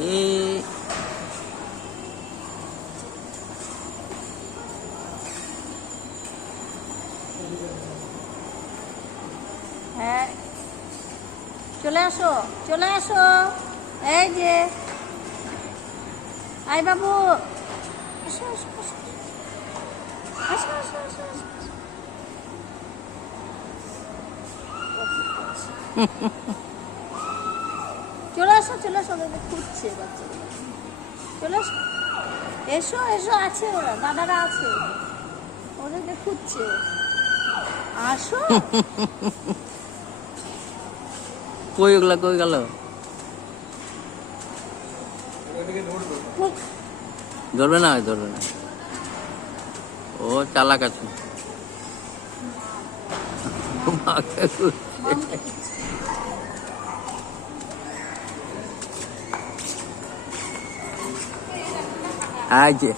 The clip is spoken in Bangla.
এ হ্যাঁ, চলে আসো, চলে আসো। এই যে আই বাবু, আসো আসো আসো আসো আসো আসো আসো। চলে আসো, চলে আসো, ওদেরকে খুঁজছে বাচ্চাগুলো। চলে আসো, এসো এসো, আছে ওরা, দাদারা আছে, ওদেরকে খুঁজছে। আসো। কই ওগুলা কই গেল? ধরবে না, ধরবে না। ও চালাক আছে। মাকে খুঁজছে। আয় যে